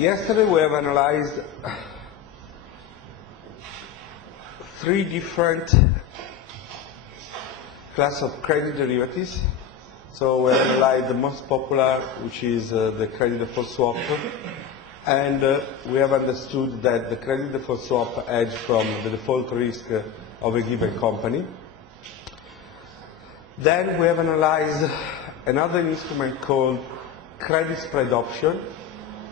Yesterday we have analyzed three different classes of credit derivatives. So we have analyzed the most popular, which is the credit default swap, and we have understood that the credit default swap hedge from the default risk of a given company. Then we have analyzed another instrument called credit spread option,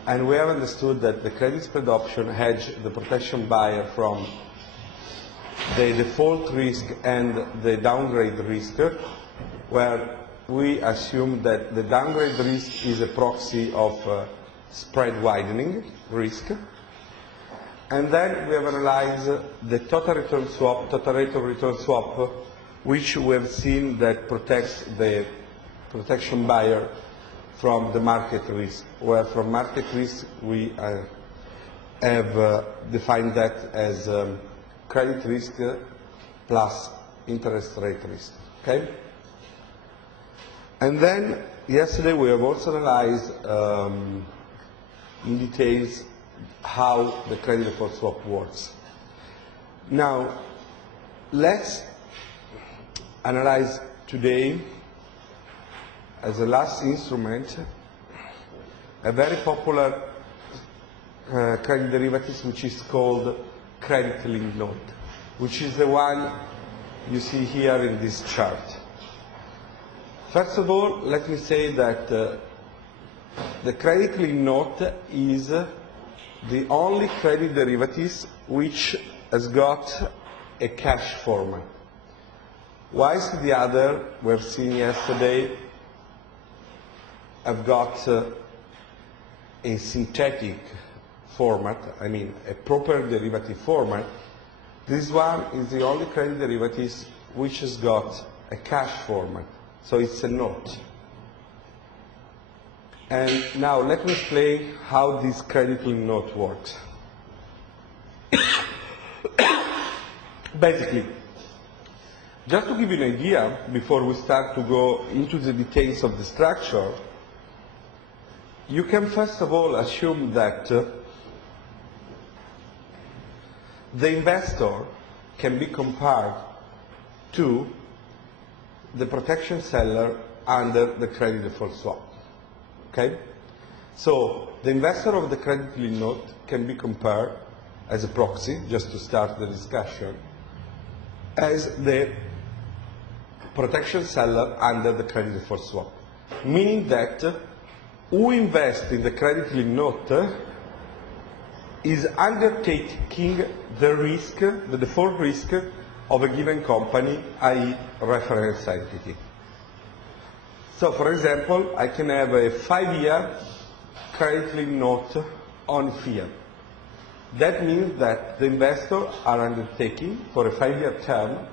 and we have understood that the credit spread option hedge the protection buyer from the default risk and the downgrade risk, where we assume that the downgrade risk is a proxy of spread widening risk. And then we have analyzed the total return swap, total rate of return swap, which we have seen that protects the protection buyer from the market risk, where from market risk we have defined that as credit risk plus interest rate risk. Okay? And then yesterday we have also analyzed in details how the credit default swap works. Now, let's analyze today, as a last instrument, a very popular credit derivative which is called credit linked note, which is the one you see here in this chart. First of all, let me say that the credit linked note is the only credit derivative which has got a cash format. Whilst the other, we've seen yesterday, have got a synthetic format, I mean a proper derivative format, this one is the only credit derivative which has got a cash format. So it's a note. And now let me explain how this credit linked note works. Basically, just to give you an idea, before we start to go into the details of the structure, you can first of all assume that the investor can be compared to the protection seller under the credit default swap. Okay? So the investor of the credit linked note can be compared as a proxy, just to start the discussion, as the protection seller under the credit default swap. Meaning that who invests in the credit linked note is undertaking the risk, the default risk of a given company, i.e. reference entity. So for example, I can have a 5-year credit linked note on fiat. That means that the investors are undertaking for a 5-year term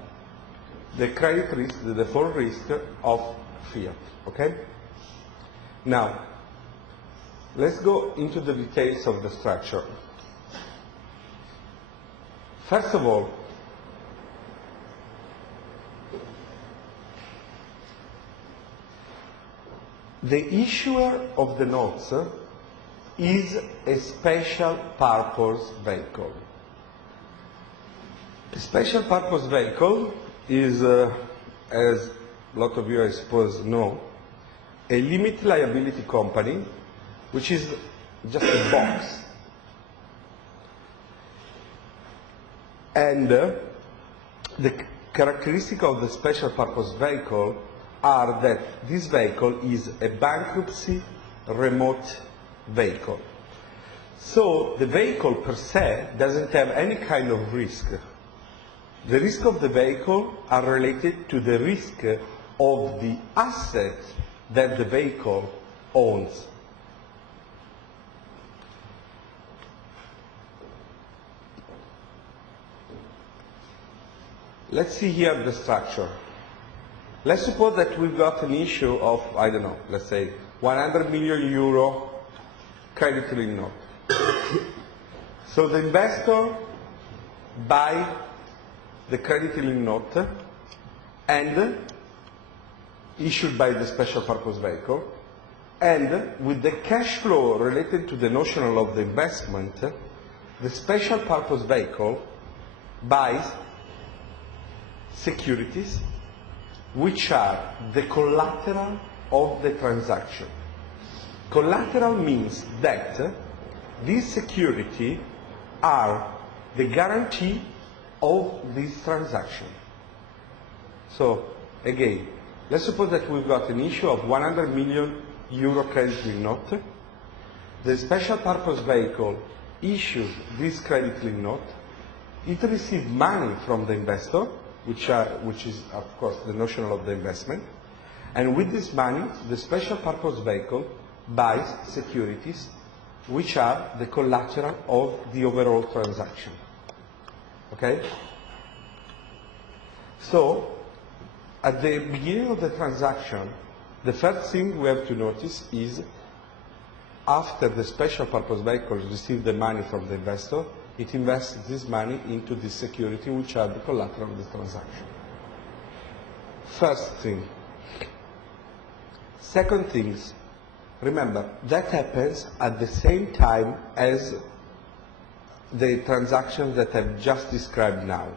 the credit risk, the default risk of fiat. Okay? Now, let's go into the details of the structure. First of all, the issuer of the notes is a special purpose vehicle. A special purpose vehicle is, as a lot of you I suppose know, a limited liability company, which is just a box. And the characteristic of the special purpose vehicle are that this vehicle is a bankruptcy remote vehicle. So the vehicle per se doesn't have any kind of risk. The risk of the vehicle are related to the risk of the asset that the vehicle owns. Let's see here the structure. Let's suppose that we've got an issue of, I don't know, let's say 100 million euro credit linked note. So the investor buys the credit linked note and issued by the special purpose vehicle, And with the cash flow related to the notional of the investment, the special purpose vehicle buys securities which are the collateral of the transaction. Collateral means that these securities are the guarantee of this transaction. So, again, let's suppose that we've got an issue of 100 million euro credit-linked note. The special purpose vehicle issues this credit-linked note. It receives money from the investor, which is, of course, the notional of the investment. And with this money, the special purpose vehicle buys securities, which are the collateral of the overall transaction. Okay? So, at the beginning of the transaction, the first thing we have to notice is, after the special purpose vehicle receives the money from the investor, it invests this money into this security, which are the collateral of the transaction. First thing. Second things, remember, that happens at the same time as the transactions that I've just described now.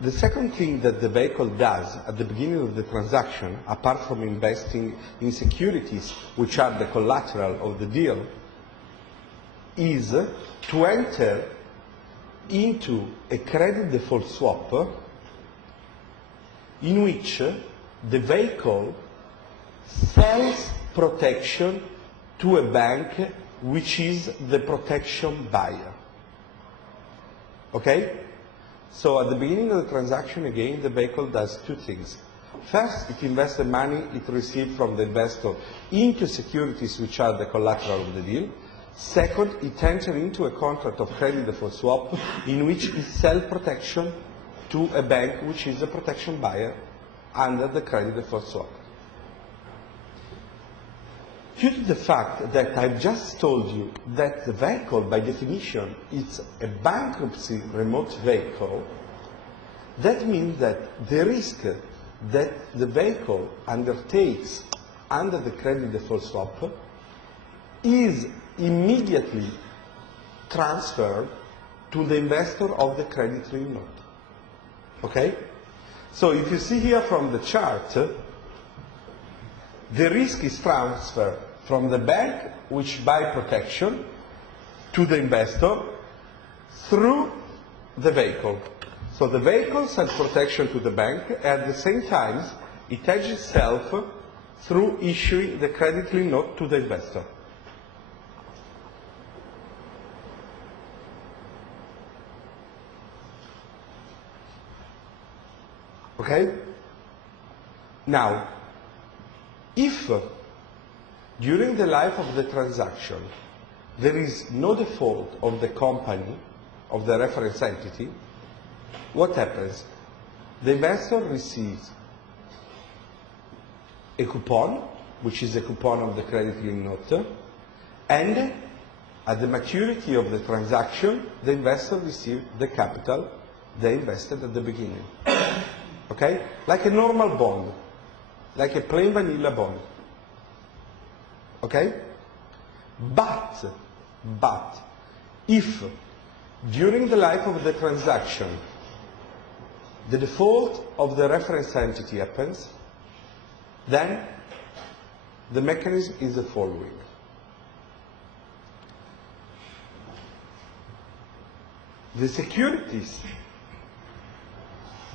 The second thing that the vehicle does at the beginning of the transaction, apart from investing in securities, which are the collateral of the deal, is to enter into a credit default swap in which the vehicle sells protection to a bank which is the protection buyer. Okay? So at the beginning of the transaction, again, the vehicle does two things. First, it invests the money it received from the investor into securities which are the collateral of the deal. Second, it enters into a contract of credit default swap in which it sells protection to a bank which is a protection buyer under the credit default swap. Due to the fact that I've just told you that the vehicle, by definition, is a bankruptcy remote vehicle, that means that the risk that the vehicle undertakes under the credit default swap is immediately transferred to the investor of the credit-linked note. Okay? So if you see here from the chart, the risk is transferred from the bank, which buys protection, to the investor through the vehicle. So the vehicle sells protection to the bank, and at the same time, it hedges itself through issuing the credit-linked note to the investor. Okay? Now, if during the life of the transaction there is no default of the company, of the reference entity, what happens? The investor receives a coupon, which is a coupon of the credit-linked note, and at the maturity of the transaction, the investor receives the capital they invested at the beginning. Okay? Like a normal bond. Like a plain vanilla bond. Okay? But, if during the life of the transaction, the default of the reference entity happens, then the mechanism is the following. The securities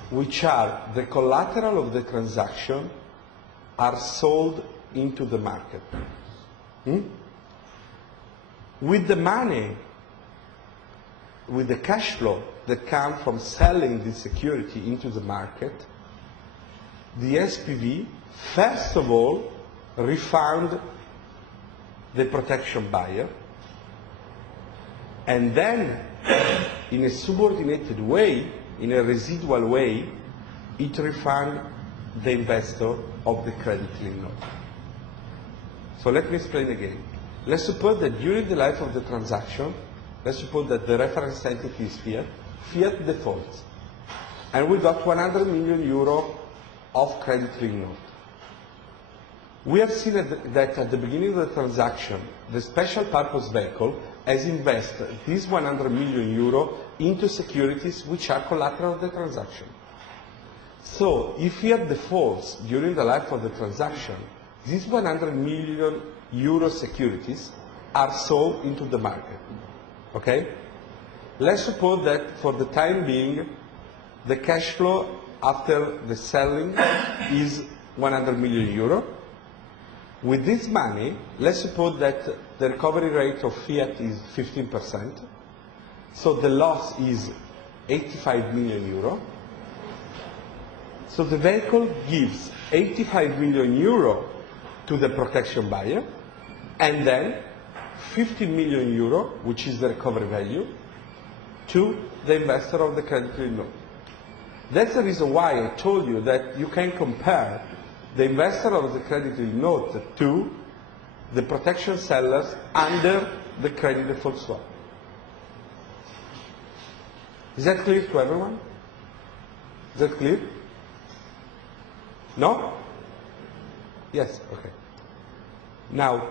which are the collateral of the transaction are sold into the market. With the money, with the cash flow that comes from selling the security into the market, the SPV, first of all, refund the protection buyer, and then, in a subordinated way, in a residual way, it refunds the investor of the credit-linked note. So let me explain again. Let's suppose that during the life of the transaction, let's suppose that the reference entity is Fiat. Fiat defaults. And we got 100 million euro of credit-linked note. We have seen that at the beginning of the transaction, the special purpose vehicle has invested this 100 million euro into securities which are collateral of the transaction. So if we have defaults during the life of the transaction, these 100 million euro securities are sold into the market. Okay? Let's suppose that for the time being, the cash flow after the selling is 100 million euro. With this money, let's suppose that the recovery rate of Fiat is 15%. So the loss is 85 million euro. So the vehicle gives 85 million euro to the protection buyer, and then 50 million euro, which is the recovery value, to the investor of the credit-linked note. That's the reason why I told you that you can compare the investor of the credit-linked note to the protection sellers under the credit default swap. Is that clear to everyone? Is that clear? No? Yes, okay. Now,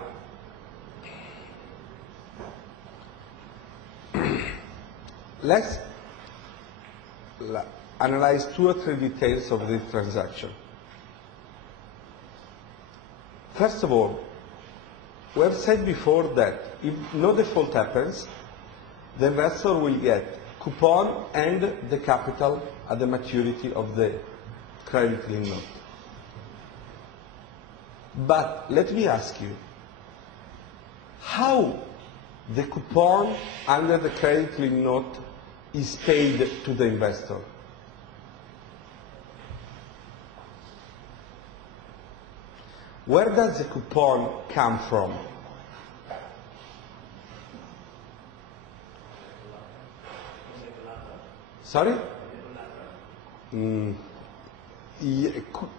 let's analyze 2 or 3 details of this transaction. First of all, we have said before that if no default happens, the investor will get coupon and the capital at the maturity of the credit-linked note. But let me ask you, how the coupon under the credit-linked note is paid to the investor? Where does the coupon come from? Sorry?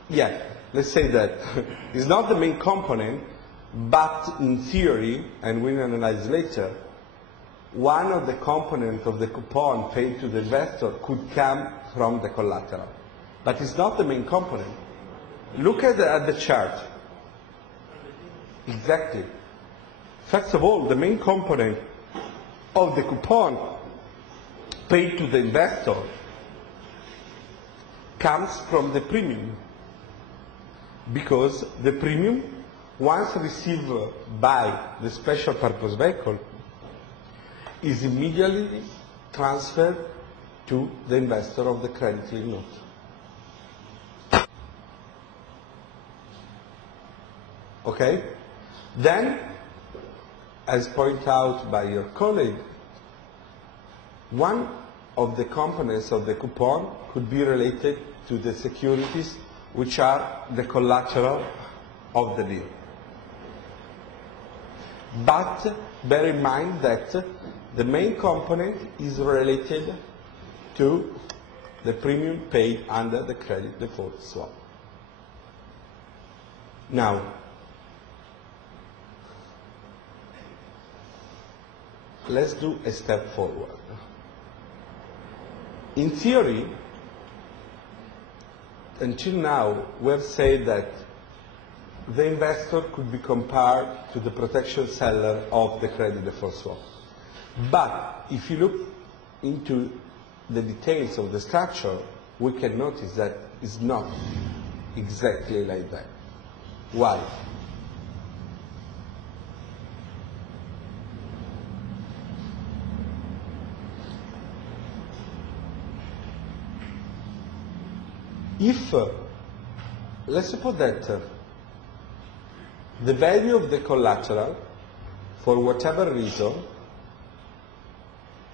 Yeah, let's say that. It's not the main component, but in theory, and we'll analyze later, one of the components of the coupon paid to the investor could come from the collateral. But it's not the main component. Look at the chart. Exactly. First of all, the main component of the coupon paid to the investor comes from the premium, because the premium, once received by the special purpose vehicle, is immediately transferred to the investor of the credit-linked note. Okay? Then, as pointed out by your colleague, one of the components of the coupon could be related to the securities which are the collateral of the deal. But bear in mind that the main component is related to the premium paid under the credit default swap. Now, let's do a step forward. In theory, until now, we have said that the investor could be compared to the protection seller of the credit default swap. But if you look into the details of the structure, we can notice that it's not exactly like that. Why? If, let's suppose that the value of the collateral, for whatever reason,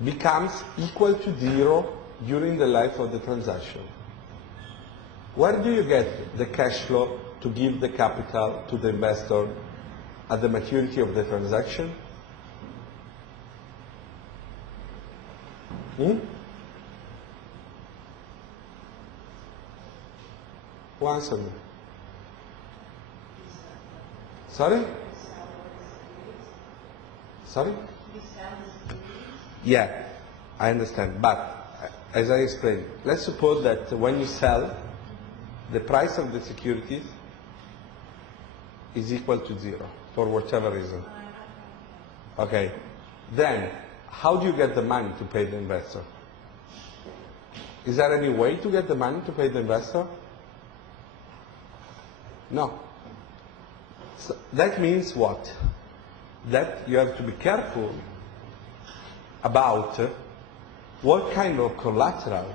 becomes equal to 0 during the life of the transaction, where do you get the cash flow to give the capital to the investor at the maturity of the transaction? Who answered me? Sorry? Sorry? Yeah, I understand. But, as I explained, let's suppose that when you sell, the price of the securities is equal to 0 for whatever reason. Okay. Then, how do you get the money to pay the investor? Is there any way to get the money to pay the investor? No. So that means what? That you have to be careful about what kind of collateral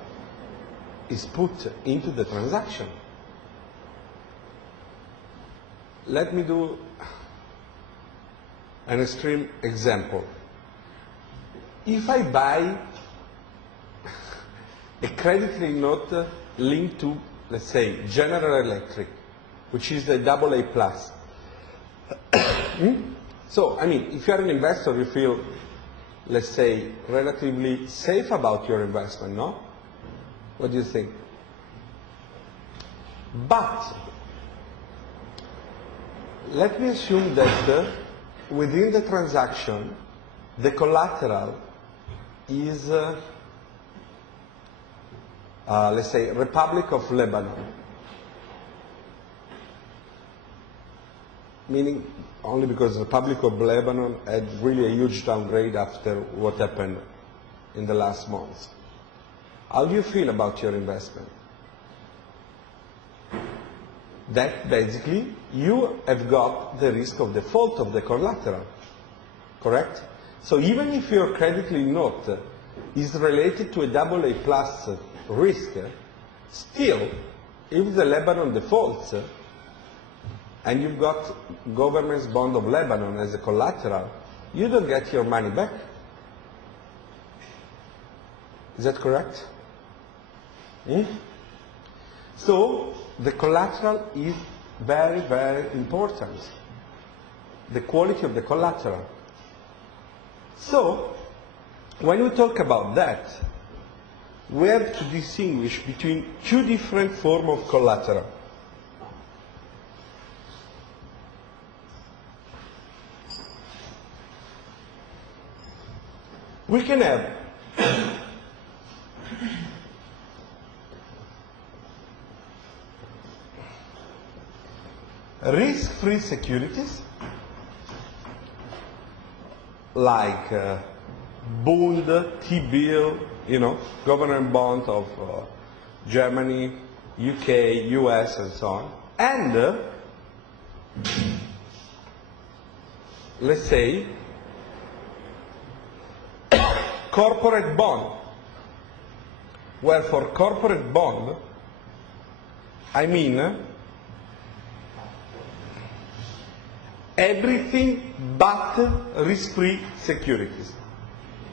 is put into the transaction. Let me do an extreme example. If I buy a credit note linked to, let's say, General Electric, which is the AA plus. So, I mean, if you're an investor, you feel, let's say, relatively safe about your investment, no? What do you think? But, let me assume that within the transaction, the collateral is, let's say, Republic of Lebanon. Meaning, only because Republic of Lebanon had really a huge downgrade after what happened in the last months. How do you feel about your investment? That basically you have got the risk of default of the collateral, correct? So even if your credit note is related to a AA plus risk, still, if the Lebanon defaults, and you've got government's bond of Lebanon as a collateral, you don't get your money back. Is that correct? So, the collateral is very, very important. The quality of the collateral. So, when we talk about that, we have to distinguish between two different forms of collateral. We can have risk-free securities like bond, T-bill, government bond of Germany, UK, US, and so on, and let's say corporate bond, where for corporate bond, I mean everything but risk-free securities.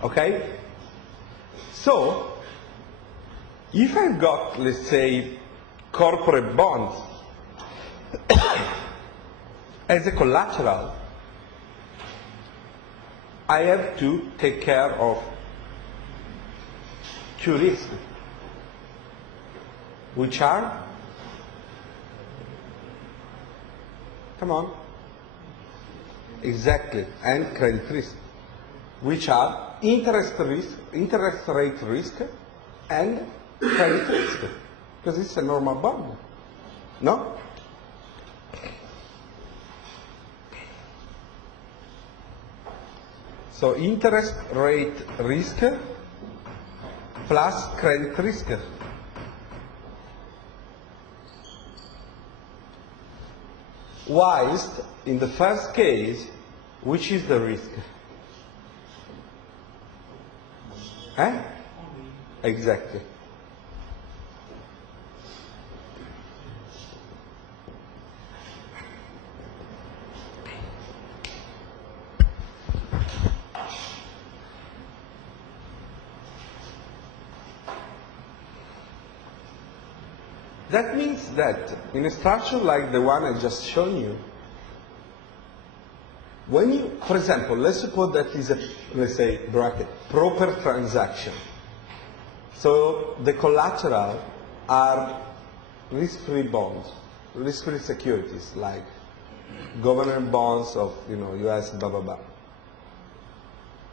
Okay? So, if I've got, let's say, corporate bonds as a collateral, I have to take care of two risks, which are, come on, exactly, and credit risk, which are interest rate risk, and credit risk, because it's a normal bond, no? So interest rate risk plus credit risk. Whilst in the first case, which is the risk? Exactly. That means that in a structure like the one I just shown you, when you, for example, let's suppose that is a, let's say, bracket, proper transaction. So the collateral are risk-free bonds, risk-free securities like government bonds of, US, blah, blah, blah.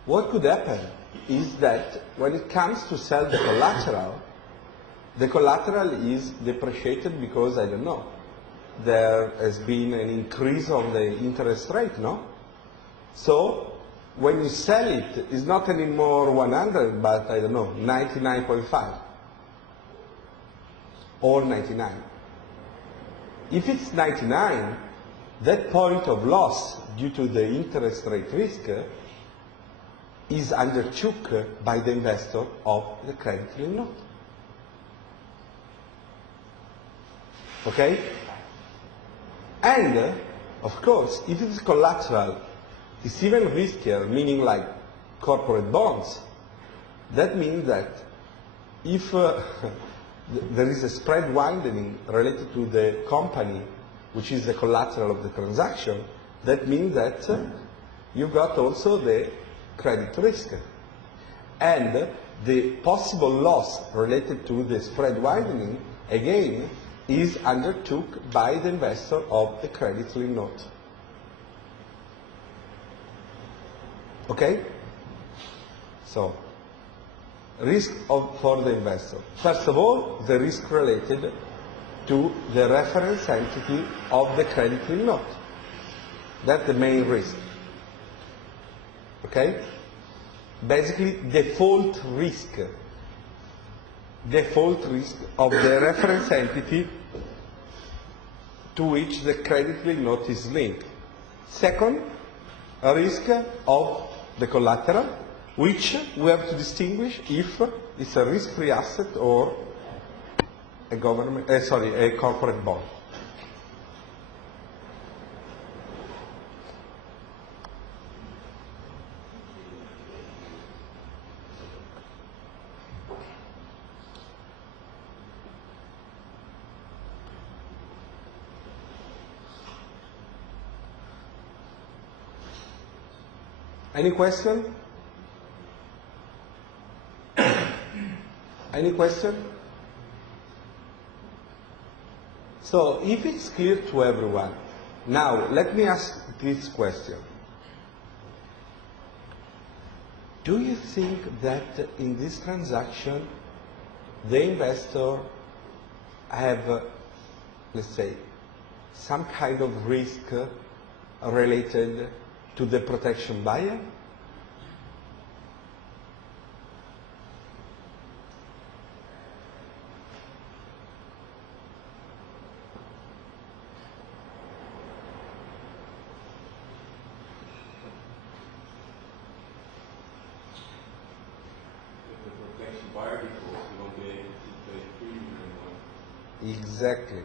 What could happen is that when it comes to sell the collateral is depreciated because, I don't know, there has been an increase of the interest rate, no? So when you sell it, it's not anymore 100, but I don't know, 99.5 or 99. If it's 99, that point of loss due to the interest rate risk is undertook by the investor of the credit-linked note. Okay? And, of course, if it is collateral, it's even riskier, meaning like corporate bonds. That means that if there is a spread widening related to the company, which is the collateral of the transaction, that means that you got also the credit risk. And the possible loss related to the spread widening, again, is undertook by the investor of the credit-linked note. Okay? So, risk for the investor. First of all, the risk related to the reference entity of the credit-linked note. That's the main risk. Okay? Basically, default risk of the reference entity to which the credit-linked note is linked. Second, a risk of the collateral, which we have to distinguish if it's a risk-free asset or a a corporate bond. Any question? Any question? So, if it's clear to everyone, now let me ask this question. Do you think that in this transaction the investor have, let's say, some kind of risk related to the protection buyer? Exactly.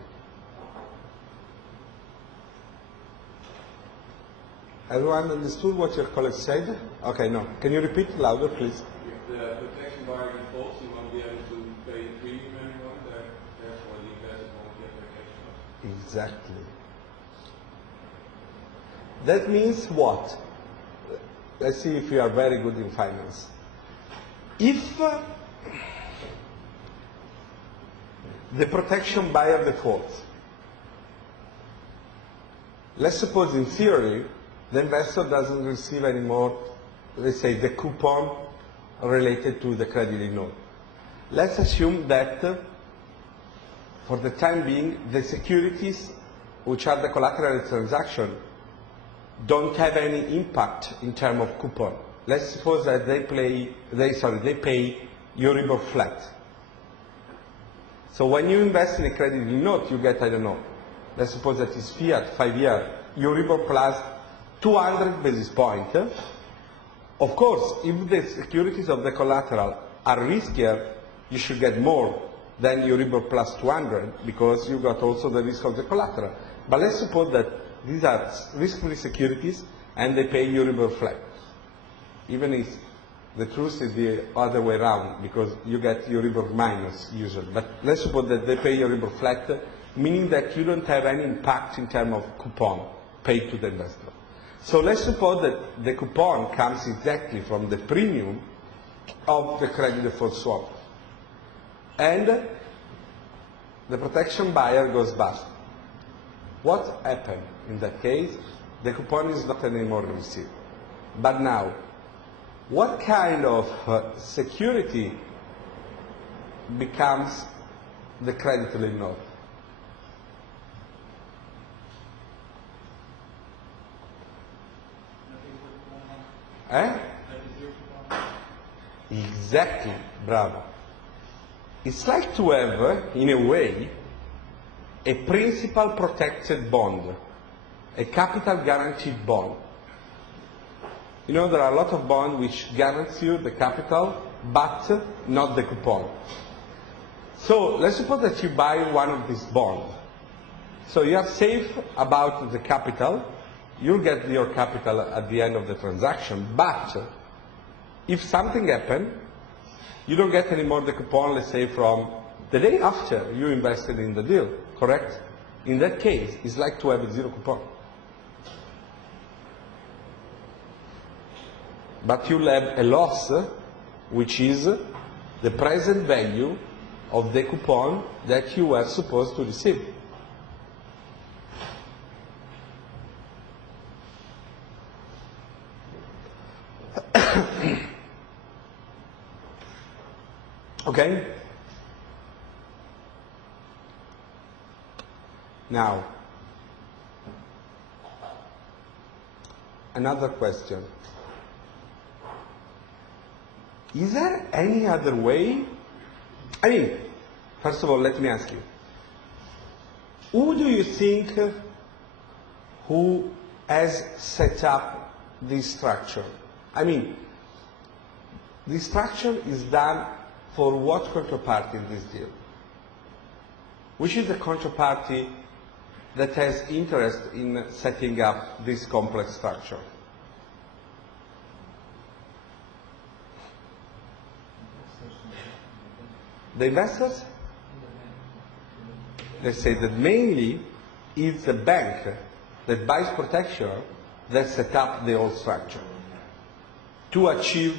Everyone understood what your colleague said? Okay, no. Can you repeat louder, please? If the protection buyer defaults, you won't be able to pay the premium anymore, therefore the investor won't get their cash flow. Exactly. That means what? Let's see if we are very good in finance. If the protection buyer defaults, let's suppose in theory the investor doesn't receive any more, let's say, the coupon related to the credit note. Let's assume that for the time being the securities which are the collateral of the transaction don't have any impact in terms of coupon. Let's suppose that they pay Euribor flat. So when you invest in a credit note, you get, I don't know, let's suppose that it's fiat, 5-year, Euribor plus 200 basis points. Of course, if the securities of the collateral are riskier, you should get more than Euribor plus 200 because you got also the risk of the collateral. But let's suppose that these are risk-free securities and they pay Euribor flat. Even if the truth is the other way around because you get Euribor minus usually. But let's suppose that they pay Euribor flat, meaning that you don't have any impact in terms of coupon paid to the investor. So let's suppose that the coupon comes exactly from the premium of the credit default swap. And the protection buyer goes bust. What happened in that case? The coupon is not anymore received. But now, what kind of security becomes the credit-linked note? Eh? Exactly, bravo. It's like to have, in a way, a principal protected bond, a capital guaranteed bond. You know, there are a lot of bonds which guarantee you the capital, but not the coupon. So let's suppose that you buy one of these bonds. So you are safe about the capital, you'll get your capital at the end of the transaction, but if something happens, you don't get any more the coupon, let's say, from the day after you invested in the deal, correct? In that case, it's like to have a zero coupon. But you'll have a loss, which is the present value of the coupon that you were supposed to receive. Okay? Now, another question. Is there any other way? I mean, first of all, let me ask you. Who do you think who has set up this structure? I mean, this structure is done for what counterparty in this deal? Which is the counterparty that has interest in setting up this complex structure? The investors? They say that mainly it's the bank that buys protection that set up the whole structure to achieve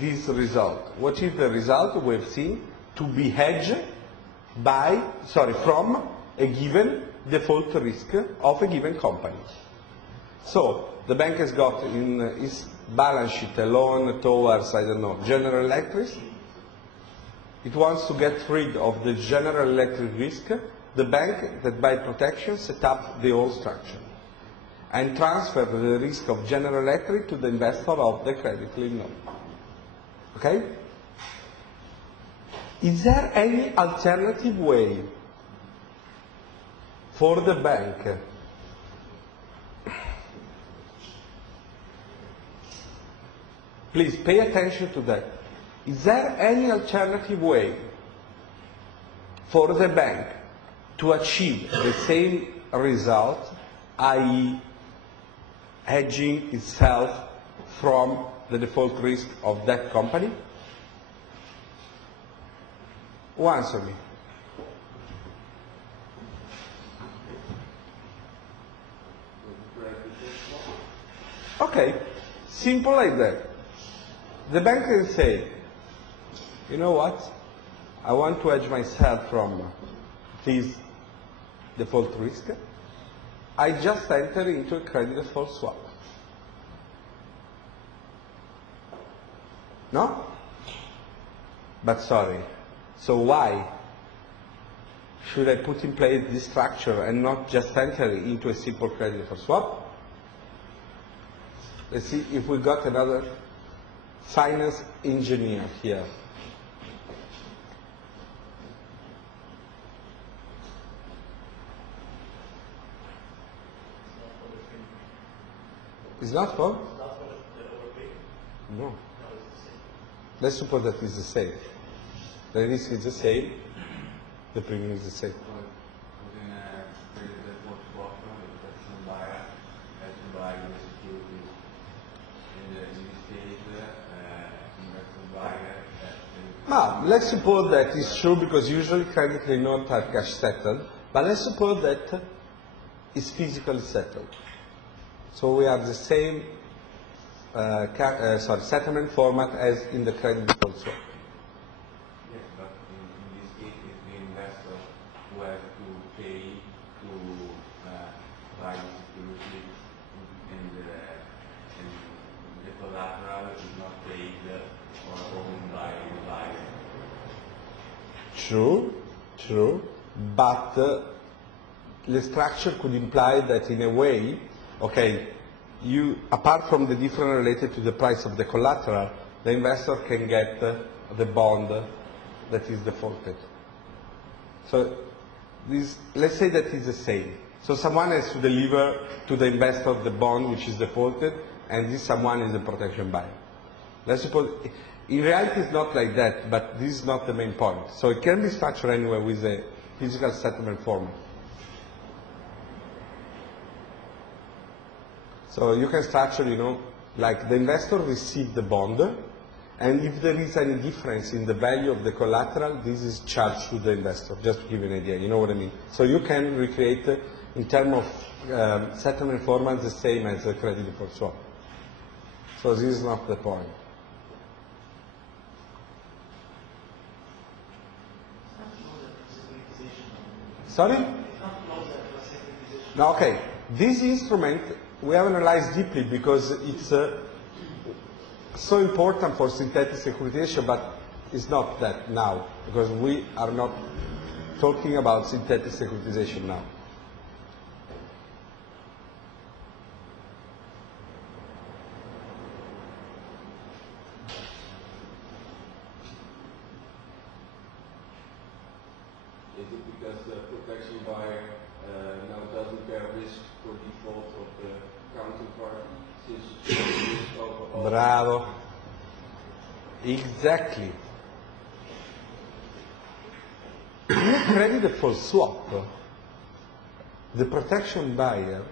this result. What is the result we've seen? To be hedged from a given default risk of a given company. So the bank has got in its balance sheet a loan towards, I don't know, General Electric. It wants to get rid of the General Electric risk. The bank that buys protection set up the whole structure and transfer the risk of General Electric to the investor of the credit line loan. Okay? Is there any alternative way for the bank please pay attention to that. Is there any alternative way for the bank to achieve the same result, i.e. hedging itself from the default risk of that company? Who answer me? Okay, simple like that. The bank can say, you know what, I want to hedge myself from this default risk. I just enter into a credit default swap. No? But sorry, so why should I put in place this structure and not just enter into a simple credit default swap? Let's see if we got another finance engineer here. It's not for? It's not for the overpay? No. No, it's the same. Let's suppose that it's the same. The risk is the same, the premium is the same. Within a credit default swap, the protection buyer has to buy the securities. In this case, investment buyer has to... Let's suppose that it's true because usually credit notes are cash settled, but let's suppose that it's physically settled. So we have the same settlement format as in the credit default swap. Yes, but in this case, it's the investor who has to pay to buy the security, and the collateral is not paid or owned by the buyer. True, but the structure could imply that in a way, okay, apart from the difference related to the price of the collateral, the investor can get the bond that is defaulted. So let's say that is the same. So someone has to deliver to the investor the bond which is defaulted, and this someone is a protection buyer. Let's suppose, in reality it's not like that, but this is not the main point. So it can be structured anyway with a physical settlement format. So you can structure, like the investor received the bond, and if there is any difference in the value of the collateral, this is charged to the investor, just to give you an idea, you know what I mean? So you can recreate, in terms of settlement format, the same as a credit default swap. So this is not the point. Sorry? No, okay. This instrument we have analyzed deeply because it's so important for synthetic securitization, but it's not that now, because we are not talking about synthetic securitization now. Is it because the protection buyer now doesn't bear risk for default of the counterparty? Bravo. Exactly. In a credit default swap, the protection buyer,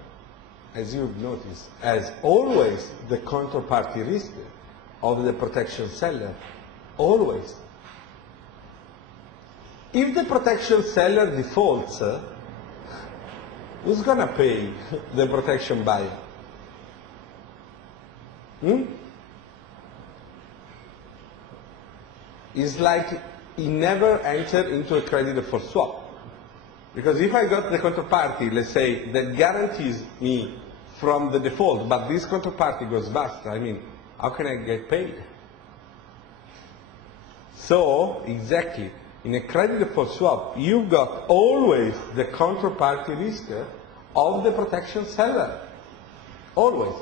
as you've noticed, has always the counterparty risk of the protection seller. Always. If the protection seller defaults, who's going to pay the protection buyer? It's like he never entered into a credit default swap. Because if I got the counterparty, let's say, that guarantees me from the default, but this counterparty goes bust, I mean, how can I get paid? So, exactly, in a credit default swap, you've got always the counterparty risk of the protection seller. Always.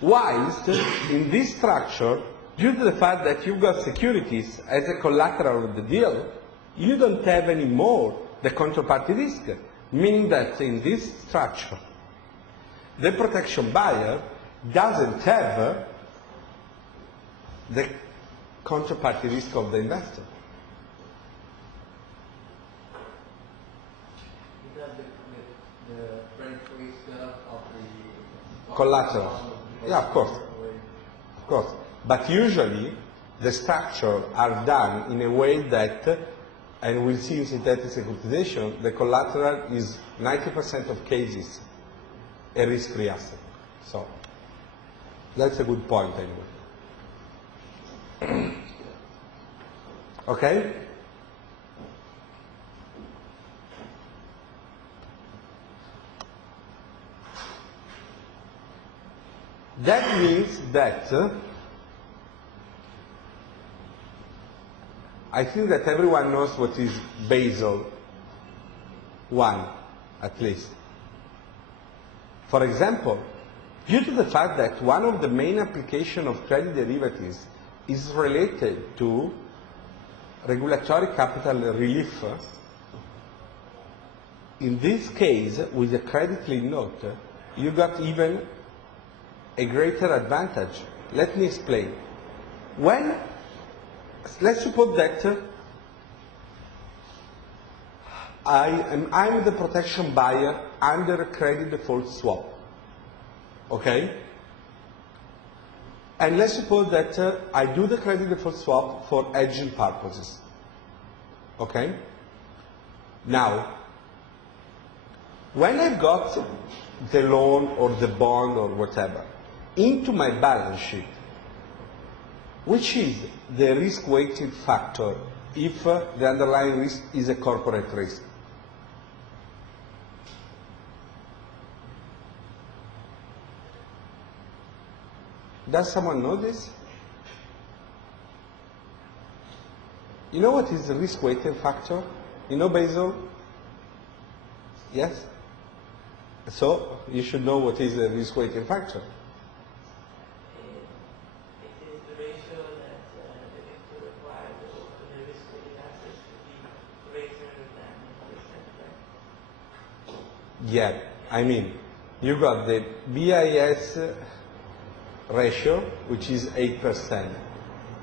Whilst, in this structure, due to the fact that you've got securities as a collateral of the deal, you don't have anymore the counterparty risk, meaning that in this structure, the protection buyer doesn't have the counterparty risk of the investor. You have the credit risk of the Collateral. Yeah, of course. Of course. But usually, the structure are done in a way that, and we'll see in synthetic securitization, the collateral is 90% of cases a risk-free asset. So, that's a good point anyway. Okay? That means that I think that everyone knows what is Basel I, at least. For example, due to the fact that one of the main applications of credit derivatives is related to regulatory capital relief, in this case, with a credit-linked note, you got even a greater advantage. Let me explain. Let's suppose that I'm the protection buyer under a credit default swap. Okay? And let's suppose that I do the credit default swap for hedging purposes. Okay? Now, when I've got the loan or the bond or whatever into my balance sheet, which is the risk-weighted factor if the underlying risk is a corporate risk? Does someone know this? You know what is the risk-weighted factor? You know Basel? Yes? So, You should know what is the risk weighting factor. It is the ratio that the victor required for the risk-weighted assets to be greater than 8%, right? Yeah, I mean, you got the BIS ratio, which is 8%,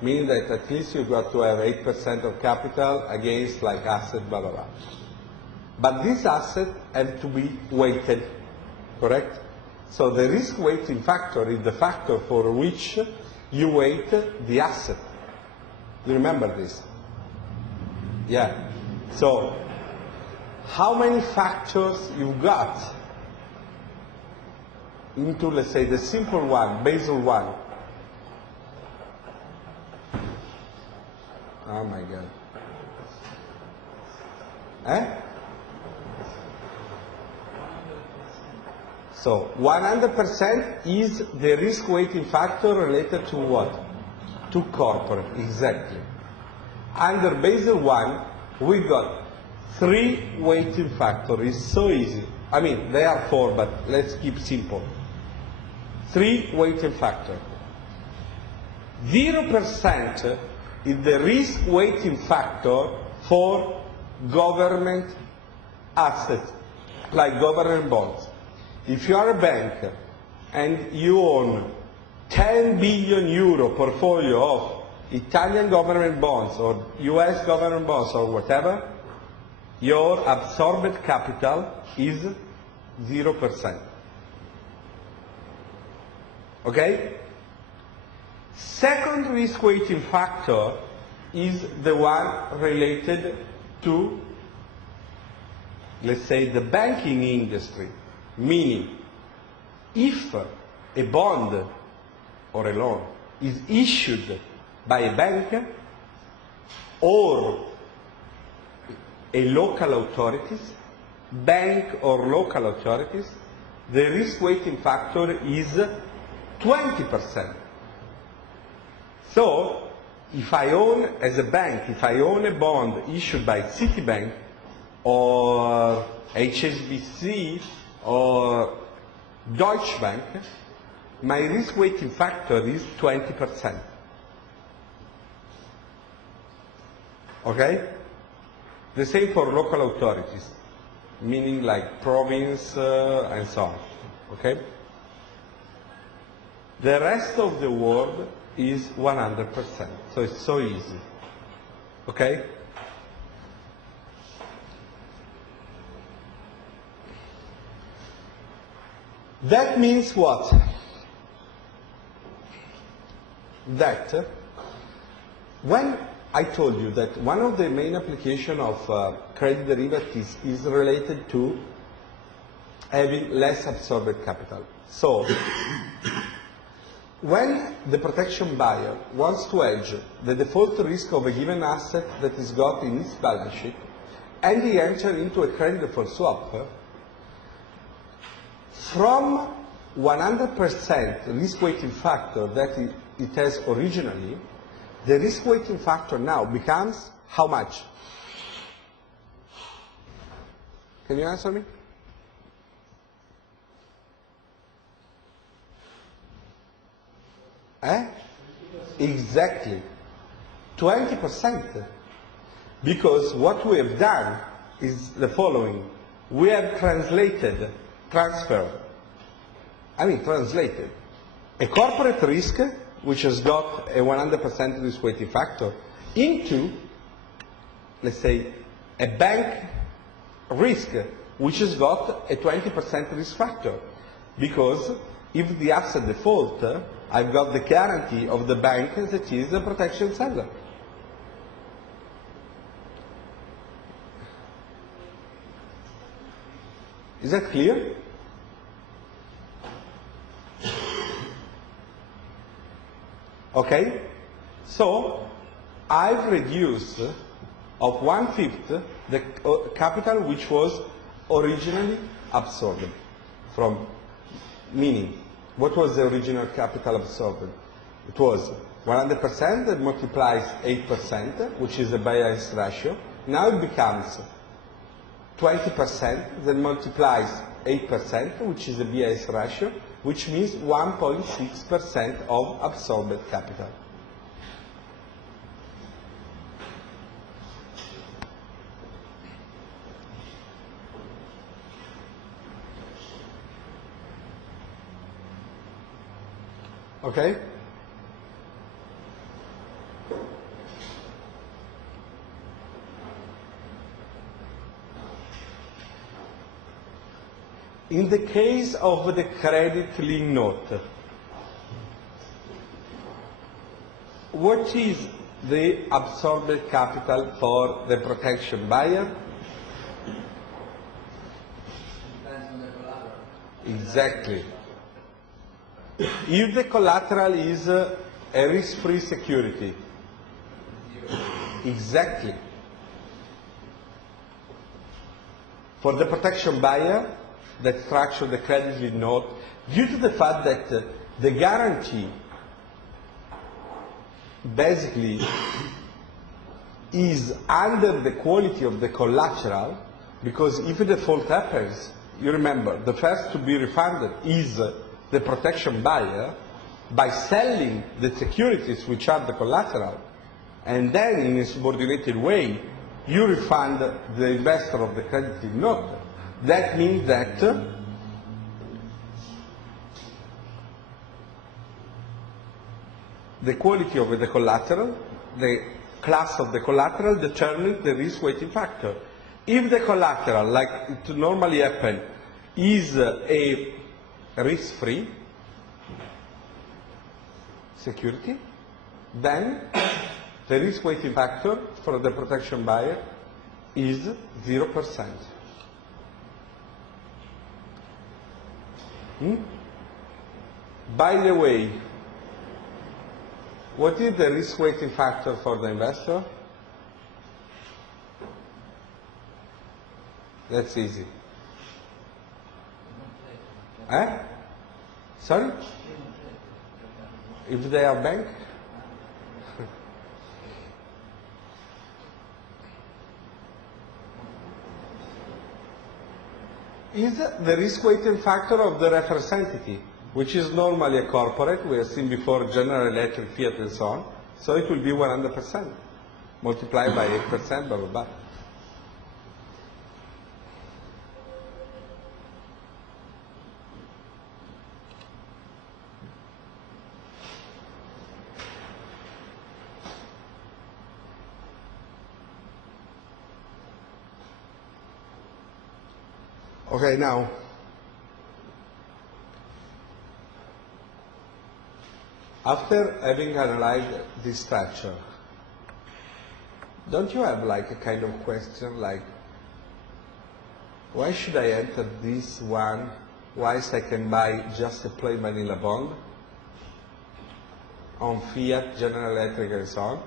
meaning that at least you got to have 8% of capital against like asset, blah, blah, blah. But these assets have to be weighted, correct? So the risk weighting factor is the factor for which you weight the asset. You remember this? Yeah. So how many factors you've got into, let's say, the simple one, Basel 1? Oh my God. Eh? So 100% is the risk weighting factor related to what? To corporate, exactly. Under Basel 1, we got 3 weighting factors. It's so easy. I mean, there are 4, but let's keep simple. 3 weighting factors. 0% is the risk weighting factor for government assets, like government bonds. If you are a bank and you own 10 billion euro portfolio of Italian government bonds or US government bonds or whatever, your absorbed capital is 0%. Okay? Second risk weighting factor is the one related to, let's say, the banking industry. Meaning, if a bond or a loan is issued by a bank or a local authorities, bank or local authorities, the risk weighting factor is 20%. So, if I own, as a bank, if I own a bond issued by Citibank or HSBC or Deutsche Bank, my risk weighting factor is 20%. Okay? The same for local authorities, meaning like province and so on. Okay? The rest of the world is 100%. So it's so easy. Okay? That means what? That when I told you that one of the main applications of credit derivatives is related to having less absorbed capital. So, when the protection buyer wants to hedge the default risk of a given asset that is got in its balance sheet, and he enters into a credit default swap, from 100% risk weighting factor that it has originally, the risk weighting factor now becomes how much? Can you answer me? Exactly. 20%. Because what we have done is the following. We have translated a corporate risk, which has got a 100% risk weighting factor, into, let's say, a bank risk, which has got a 20% risk factor. Because if the asset default, I've got the guarantee of the bank that is the protection seller. Is that clear? Okay? So, I've reduced of 1/5 the capital which was originally absorbed from, meaning, what was the original capital absorbed? It was 100% that multiplies 8%, which is the BIS ratio. Now it becomes 20% that multiplies 0.8%, which is the BIS ratio, which means 1.6% of absorbed capital. Okay? In the case of the credit lien note, what is the absorbed capital for the protection buyer? Depends on the collateral. Exactly. If the collateral is a risk-free security, exactly. For the protection buyer, that structure the credit lien note, due to the fact that the guarantee basically is under the quality of the collateral, because if a default happens, you remember, the first to be refunded is the protection buyer by selling the securities which are the collateral, and then in a subordinated way, you refund the investor of the credit lien note. That means that the quality of the collateral, the class of the collateral determines the risk weighting factor. If the collateral, like it normally happens, is a risk-free security, then the risk weighting factor for the protection buyer is 0%. By the way, what is the risk weighting factor for the investor? That's easy. Eh? Sorry? If they are bank? Is the risk weighting factor of the reference entity, which is normally a corporate, we have seen before General Electric, Fiat and so on, so it will be 100%, multiplied by 8%, blah, blah, blah. Okay, now, after having analyzed this structure, don't you have like a kind of question like, why should I enter this one whilst I can buy just a plain vanilla bond on Fiat, General Electric and so on?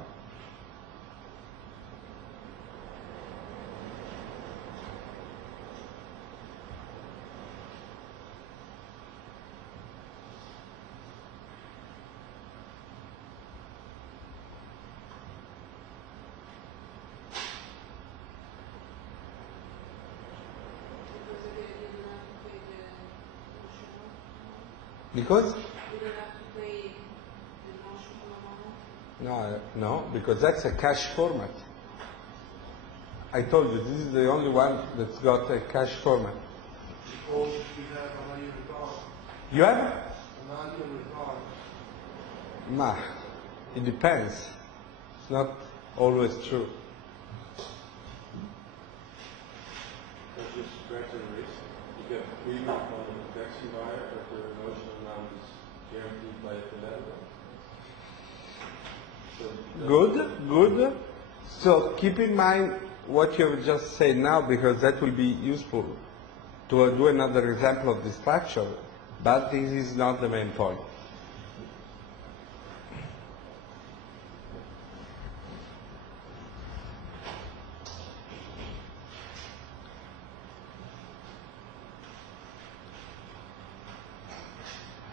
Because? You don't have to pay the notional amount? No, because that's a cash format. I told you, this is the only one that's got a cash format. Suppose we have a money record. You have? A money record. Nah, it depends. It's not always true. That's just spread the risk. You get a premium from the protection buyer, but the notional amount is guaranteed by the collateral. Good, good. So keep in mind what you have just said now, because that will be useful to do another example of this structure, but this is not the main point.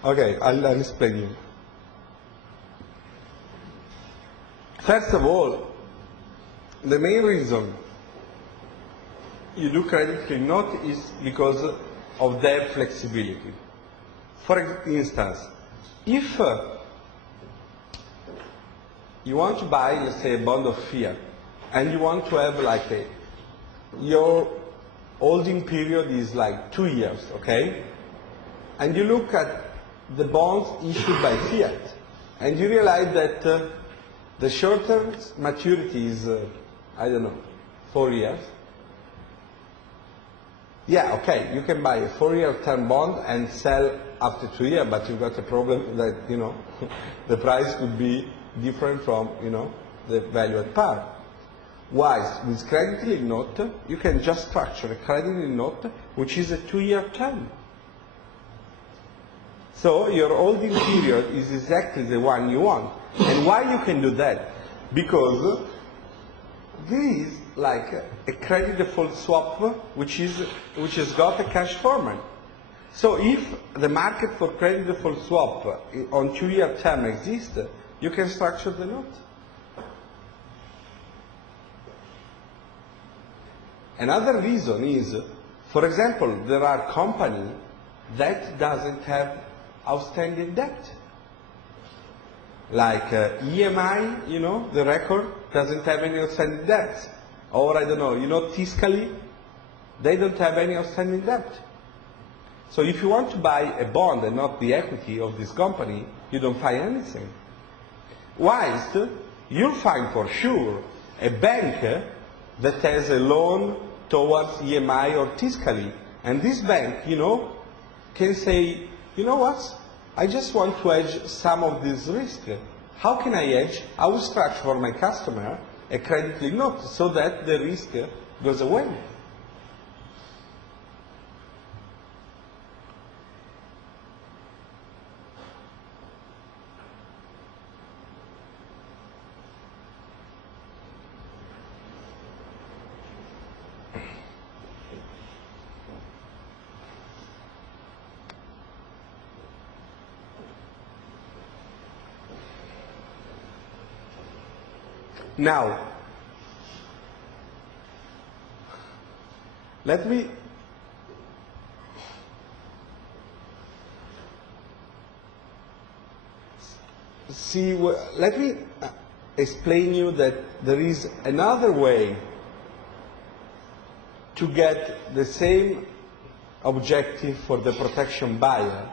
Okay, I'll explain you. First of all, the main reason you do credit lien note is because of their flexibility. For instance, if you want to buy, let's say, a bond of Fiat, and you want to have like your holding period is like 2 years, okay? And you look at the bonds issued by Fiat, and you realize that the short-term maturity is, I don't know, 4 years. Yeah, okay, you can buy a 4-year term bond and sell after 2 years, but you've got a problem that, you know, the price could be different from, you know, the value at par. Whilst with credit-linked note, you can just structure a credit-linked note which is a 2-year term. So your holding period is exactly the one you want. And why you can do that? Because there is like a credit default swap which has got a cash format. So if the market for credit default swap on 2-year term exists, you can structure the note. Another reason is, for example, there are companies that doesn't have outstanding debt. Like EMI, you know, the record doesn't have any outstanding debt. Or I don't know, you know, Tiscali, they don't have any outstanding debt. So if you want to buy a bond and not the equity of this company, you don't find anything. Whilst you'll find for sure a bank that has a loan towards EMI or Tiscali, and this bank, you know, can say, you know what, I just want to hedge some of this risk. How can I hedge? I will structure for my customer a credit-linked note so that the risk goes away. Now, let me explain you that there is another way to get the same objective for the protection buyer.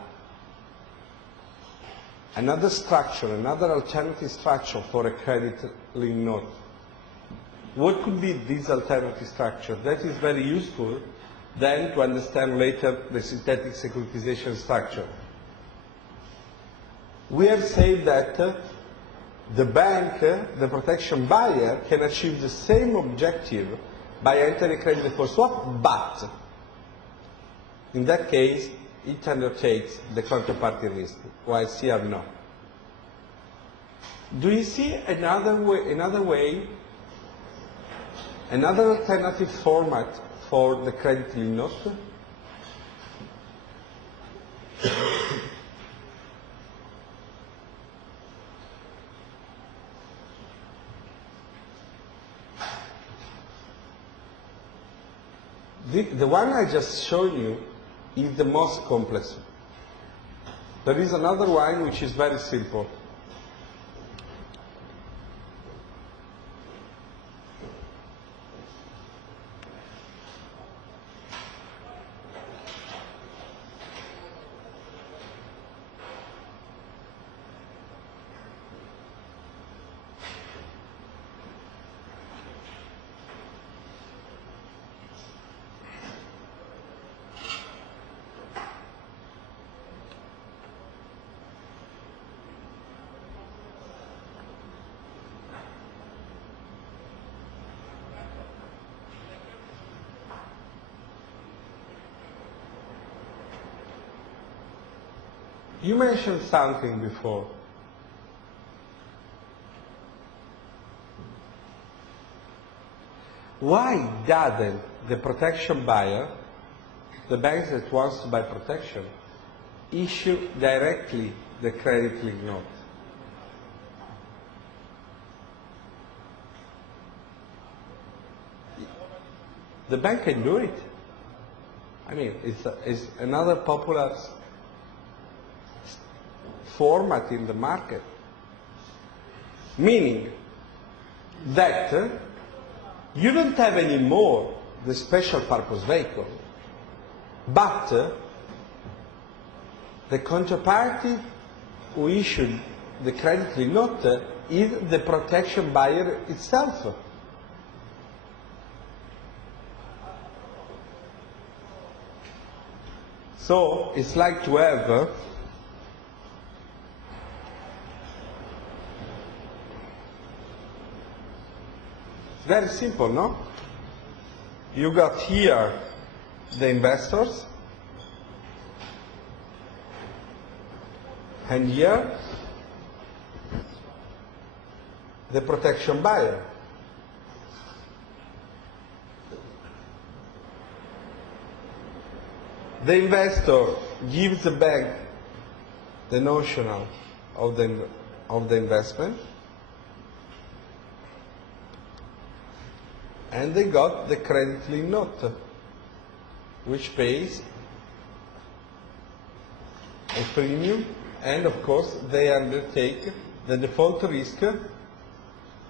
Another structure, another alternative structure for a credit-linked note. What could be this alternative structure? That is very useful then to understand later the synthetic securitization structure. We have said that the bank, the protection buyer, can achieve the same objective by entering a credit default swap, but in that case, it undertakes the counterparty risk, while here no. Do you see another way, another alternative format for the credit-linked note? The one I just showed you is the most complex. There is another one which is very simple. You mentioned something before. Why doesn't the protection buyer, the bank that wants to buy protection, issue directly the credit-linked note? The bank can do it. I mean, it's another popular format in the market. Meaning that you don't have anymore the special purpose vehicle, but the counterparty who issued the credit note is the protection buyer itself. So it's like to have very simple, no? You got here the investors, and here the protection buyer. The investor gives the bank the notional of the investment, and they got the credit lien note, which pays a premium, and of course they undertake the default risk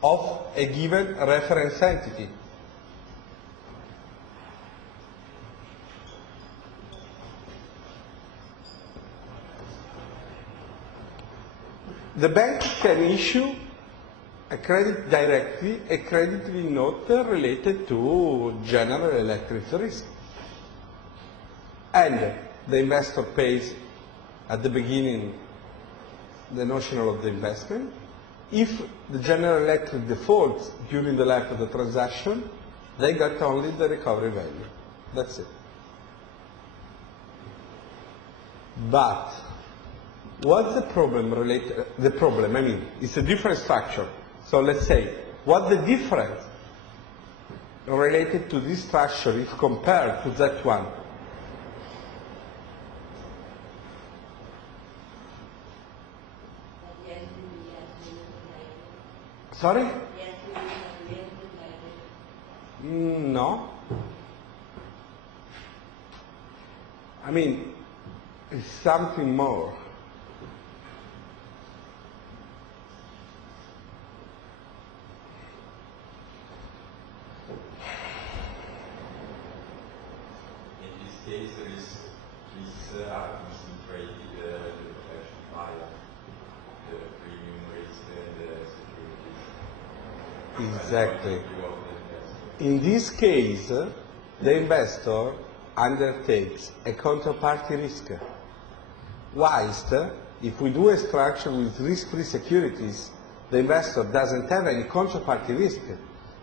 of a given reference entity. The bank can issue a credit directly, a credit lien note related to General Electric risk. And the investor pays at the beginning the notional of the investment. If the General Electric defaults during the life of the transaction, they got only the recovery value. That's it. But what's the problem related? The problem, I mean, it's a different structure. So let's say, what's the difference related to this structure if compared to that one? Sorry? No. I mean, it's something more. Case is concentrated the protection buyer, the premium risk and the securities. Exactly. In this case, the investor undertakes a counterparty risk. Whilst, if we do a structure with risk-free securities, the investor doesn't have any counterparty risk,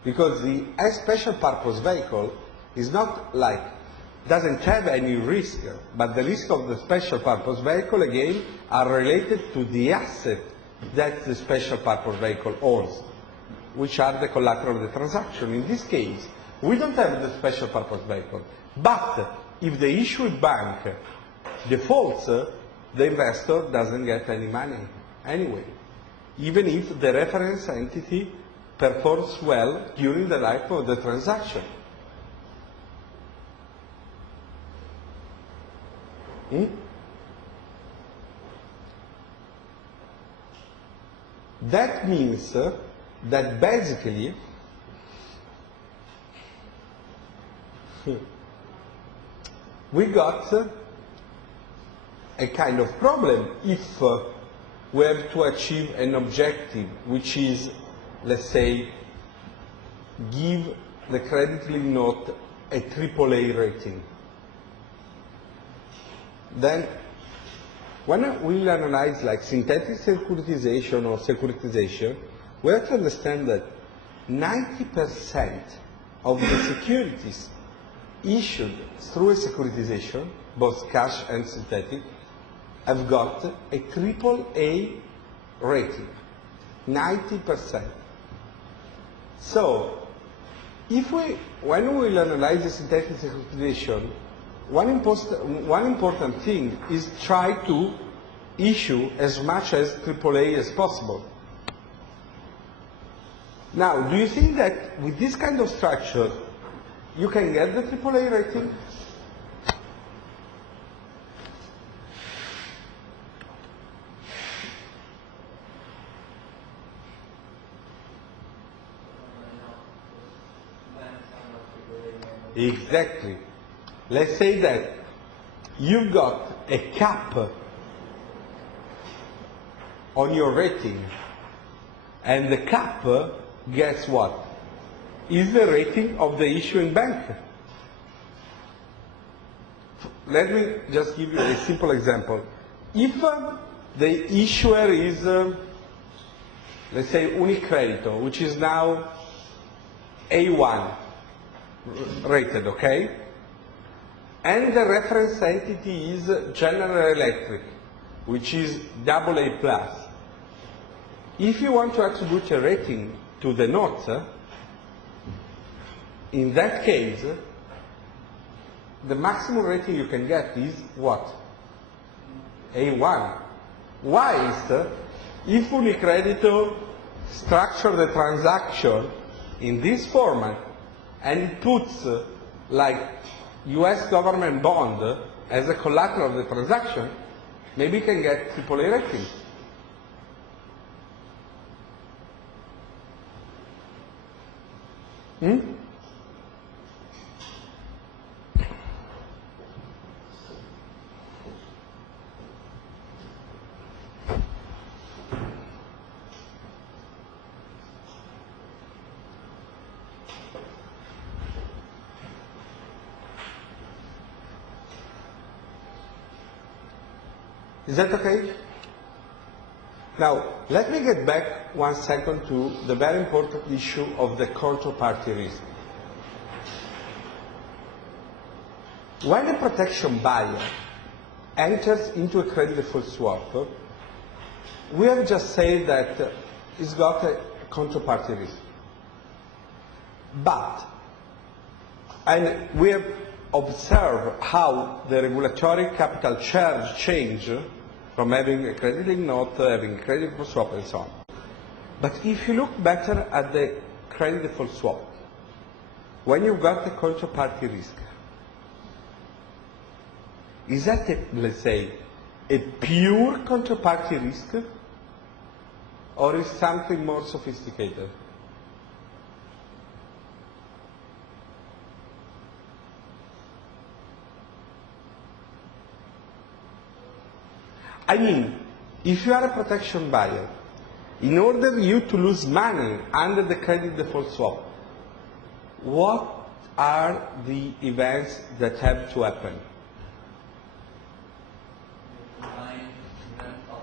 because the special purpose vehicle is not like doesn't have any risk, but the risk of the special purpose vehicle, again, are related to the asset that the special purpose vehicle owns, which are the collateral of the transaction. In this case, we don't have the special purpose vehicle, but if the issued bank defaults, the investor doesn't get any money anyway, even if the reference entity performs well during the life of the transaction. That means that basically we got a kind of problem if we have to achieve an objective, which is, let's say, give the credit lien note a AAA rating. Then, when we analyze like synthetic securitization or securitization, we have to understand that 90% of the securities issued through a securitization, both cash and synthetic, have got a AAA rating. 90%. So, when we analyze the synthetic securitization, one important thing is try to issue as much as AAA as possible. Now, do you think that with this kind of structure, you can get the AAA rating? Exactly. Let's say that you've got a cap on your rating, and the cap, guess what? Is the rating of the issuing bank. Let me just give you a simple example. If the issuer is, let's say, Unicredito, which is now A1 rated, okay? And the reference entity is General Electric, which is AA+. If you want to attribute a rating to the note, in that case, the maximum rating you can get is what? A1. Why is if Unicredito structure the transaction in this format and it puts like US government bond as a collateral of the transaction, maybe you can get AAA rating. Is that okay? Now, let me get back 1 second to the very important issue of the counterparty risk. When a protection buyer enters into a credit default swap, we have just said that it's got a counterparty risk. But, and we have observed how the regulatory capital charge change from having a credit-linked note, having a credit default swap, and so on. But if you look better at the credit default swap, when you've got the counterparty risk, is that, let's say, a pure counterparty risk, or is something more sophisticated? I mean, if you are a protection buyer, in order you to lose money under the credit default swap, what are the events that have to happen? The combined event of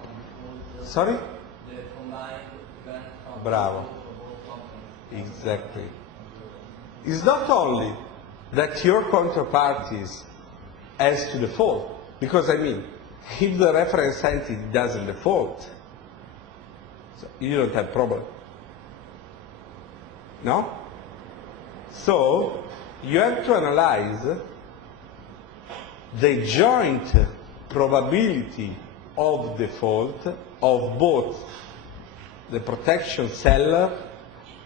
both, Sorry? the combined event of Bravo. both companies. Exactly. It's not only that your counterparties has to default, because I mean, if the reference entity doesn't default, so you don't have problem. No? So you have to analyze the joint probability of default of both the protection seller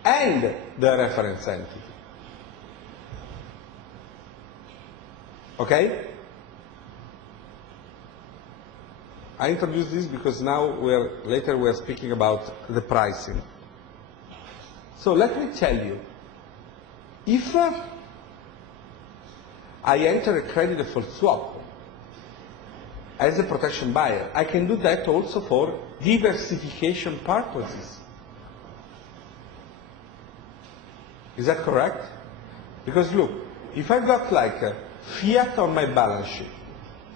and the reference entity. Okay? I introduce this because now later we are speaking about the pricing. So let me tell you, if I enter a credit default swap as a protection buyer, I can do that also for diversification purposes. Is that correct? Because look, if I've got like a Fiat on my balance sheet,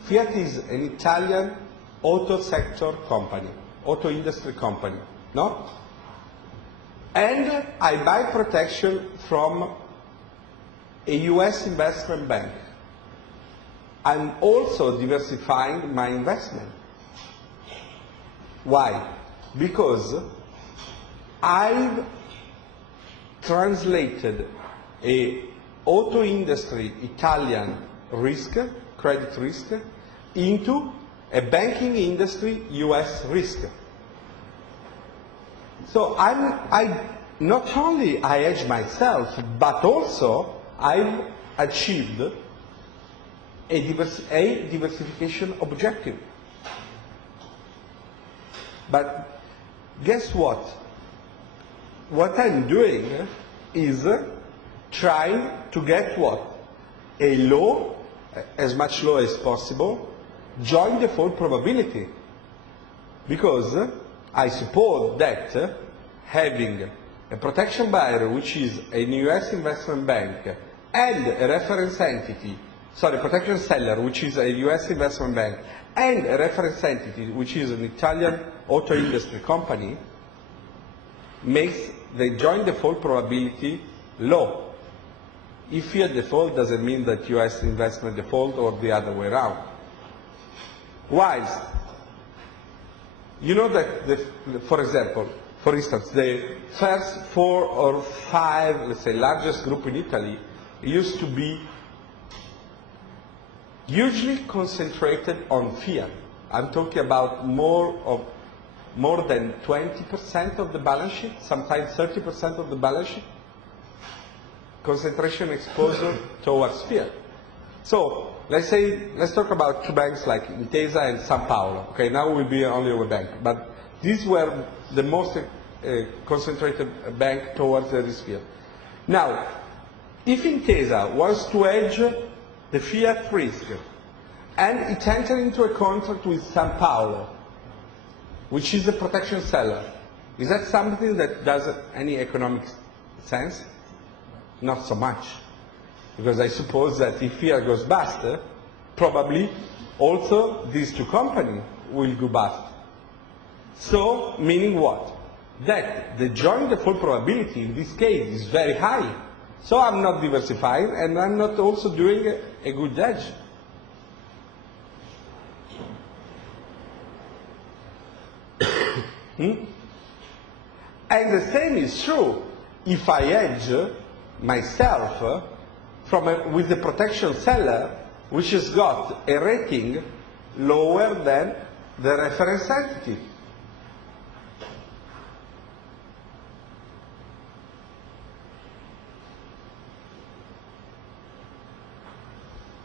Fiat is an Italian auto sector company, auto industry company, no? And I buy protection from a US investment bank. I'm also diversifying my investment. Why? Because I've translated a auto industry Italian risk, credit risk, into a banking industry US risk. So I not only I hedge myself, but also I've achieved a diversification objective. But guess what? What I'm doing is trying to get what? a low, as much low as possible, joint default probability. Because I suppose that having a protection buyer, which is a US investment bank, and a reference entity, sorry, protection seller, which is a US investment bank, and a reference entity, which is an Italian auto industry company, makes the joint default probability low. If you default, doesn't mean that US investment default or the other way around. Whilst, you know that, for example, for instance, the first 4 or 5, let's say, largest group in Italy used to be hugely concentrated on Fiat. I'm talking about more than 20% of the balance sheet, sometimes 30% of the balance sheet, concentration exposure towards Fiat. So let's talk about 2 banks like Intesa and San Paolo. Okay, now we'll be only a bank, but these were the most concentrated bank towards the risk Fiat. Now, if Intesa wants to hedge the Fiat risk and it entered into a contract with San Paolo, which is a protection seller, is that something that does any economic sense? Not so much. Because I suppose that if Fiat goes bust, probably also these 2 companies will go bust. So, meaning what? That the joint default probability in this case is very high. So I'm not diversifying and I'm not also doing a good hedge. And the same is true if I hedge myself with the protection seller, which has got a rating lower than the reference entity.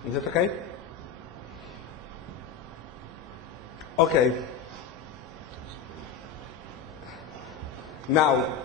Is that okay? Okay. Now,